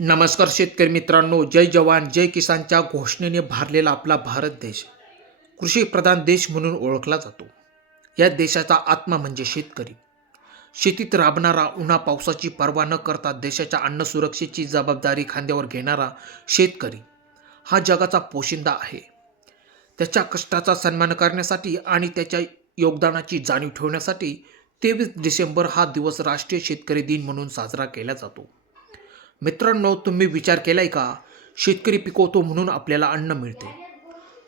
नमस्कार शेतकरी मित्रांनो, जय जवान जय किसानच्या घोषणेने भारलेला आपला भारत देश कृषी प्रधान देश म्हणून ओळखला जातो. या देशाचा आत्मा म्हणजे शेतकरी. शेतीत राबणारा, उन्हा पावसाची पर्वा न करता देशाच्या अन्न सुरक्षेची जबाबदारी खांद्यावर घेणारा शेतकरी हा जगाचा पोशिंदा आहे. त्याच्या कष्टाचा सन्मान करण्यासाठी आणि त्याच्या योगदानाची जाणीव ठेवण्यासाठी 23 डिसेंबर हा दिवस राष्ट्रीय शेतकरी दिन म्हणून साजरा केला जातो. मित्रांनो, तुम्ही विचार केलाय का? शेतकरी पिकवतो म्हणून आपल्याला अन्न मिळते.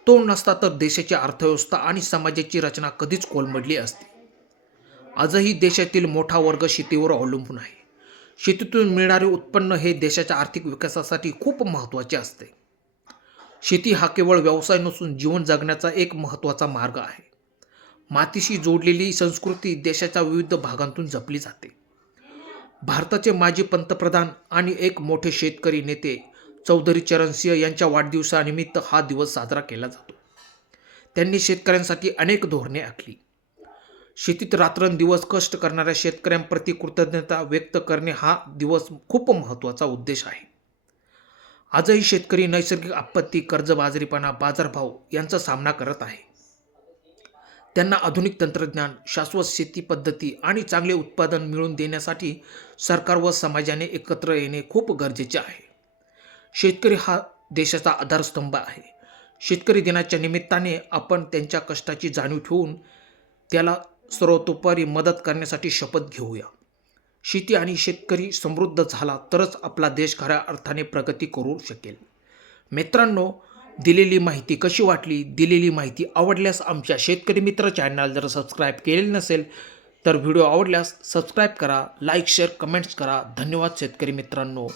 तो नसता तर देशाची अर्थव्यवस्था आणि समाजाची रचना कधीच कोलमडली असती. आजही देशातील मोठा वर्ग शेतीवर अवलंबून आहे. शेतीतून मिळणारे उत्पन्न हे देशाच्या आर्थिक विकासासाठी खूप महत्त्वाचे असते. शेती हा केवळ व्यवसाय नसून जीवन जगण्याचा एक महत्त्वाचा मार्ग आहे. मातीशी जोडलेली संस्कृती देशाच्या विविध भागांतून जपली जाते. भारताचे माजी पंतप्रधान आणि एक मोठे शेतकरी नेते चौधरी चरण सिंह यांच्या वाढदिवसानिमित्त हा दिवस साजरा केला जातो. त्यांनी शेतकऱ्यांसाठी अनेक धोरणे आखली. शेतीत रात्रंदिवस कष्ट करणाऱ्या शेतकऱ्यांप्रती कृतज्ञता व्यक्त करणे हा दिवस खूप महत्त्वाचा उद्देश आहे. आजही शेतकरी नैसर्गिक आपत्ती, कर्जबाजारीपणा, बाजारभाव यांचा सामना करत आहे. त्यांना आधुनिक तंत्रज्ञान, शाश्वत शेती पद्धती आणि चांगले उत्पादन मिळवून देण्यासाठी सरकार व समाजाने एकत्र येणे खूप गरजेचे आहे. शेतकरी हा देशाचा आधारस्तंभ आहे. शेतकरी दिनाच्या निमित्ताने आपण त्यांच्या कष्टाची जाणीव ठेवून त्याला सर्वतोपरी मदत करण्यासाठी शपथ घेऊया. शेती आणि शेतकरी समृद्ध झाला तरच आपला देश खऱ्या अर्थाने प्रगती करू शकेल. मित्रांनो, दिलेली माहिती कशी वाटली? दिलेली माहिती आवडल्यास आमच्या शेतकरी मित्र चॅनल जर सबस्क्राईब केलेले नसेल तर व्हिडिओ आवडल्यास सबस्क्राईब करा, लाईक, शेअर, कमेंट्स करा. धन्यवाद शेतकरी मित्रांनो.